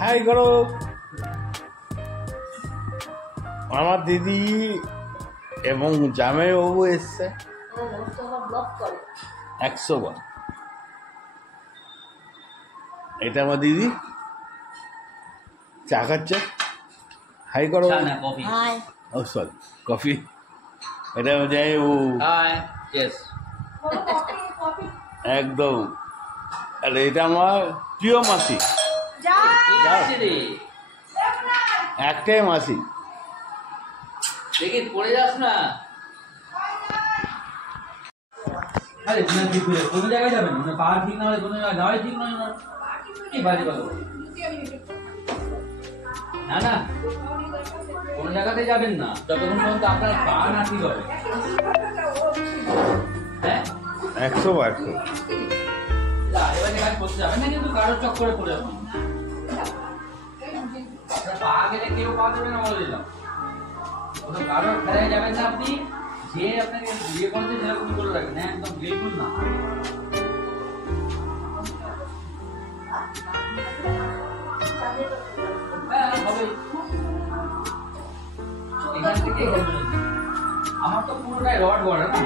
High করো। আমার দিদি এবং জামাইবাবু এসছে 100 বার। এটা আমার দিদি চা খাচ্ছে। হাই করো। ও সরি, কফি। এটা জামাইবাবু একদম। আর এটা আমার প্রিয় মাসি, একটাই মাসি। দেখি পড়ে যাস না। আরে কোনো জায়গায় যাবেন না, পা ঠিক না হলে কোনো জায়গায় যাওয়াই ঠিক নয়। না কি বাজে কথা, না না কোনো জায়গাতে যাবেন না যতক্ষণ পর্যন্ত আপনার পা না ঠিক হবে। হ্যাঁ 100 বার। এবার কাজ করতে যাবেন না, কিন্তু কারোর চক্করে পড়ে যাবেন। আপনার পা গেলে কেউ পা দেবে না বলে দিলাম। কোনো কারোর খেলায় যাবেন না আপনি, যে আপনাকে বিয়ে করতে সেরকম করে রাখবেন, একদম বিলকুল না। এখান থেকে আমার তো পুরোটাই রড গড়া না,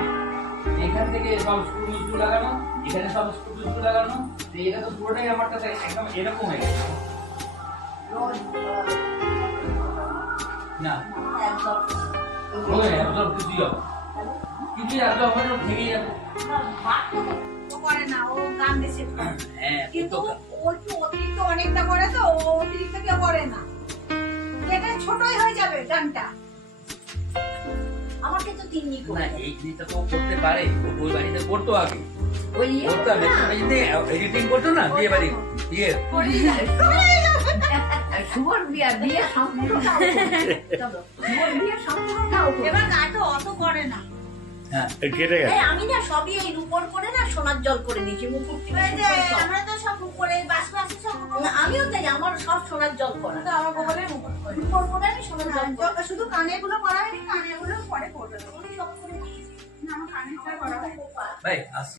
এখান থেকে সব স্ক্রু লাগানো, এখানে সব স্ক্রু লাগানো, এটা তো পুরোটাই আমার কাছে একদম এরকম হয়ে গেছে। না কিছুই হবে, কিছুই একদম থেকেই যাবে। কিন্তু অনেকটা করে তো অতিরিক্ত কেউ করে না, এটা ছোটই হয়ে যাবে গানটা। আমাকে তো তিন্নি না, এই জিনিসটা তো করতে পারে, ওই বাড়িতে করতো আগে, করতো আগে এডিটিং করতো না বিয়ে বাড়ি বিয়ে শুভর বিয়ে সম্পূর্ণ এবার গাটো অত করে না। আমি না সবই এই রূপর করে না সোনার জল করে দিয়েছি। আমরা তো সব উপরে বাসবা আছে সব, আমিও তাই, আমার সব সোনার জল করা। আমার গোবরের রূপর করে আমি সোনার জল, শুধু কানের গুলো করা হয়নি, কানের গুলো পরে করবে। সব করে দিয়েছি, আমার কানের করা হয়।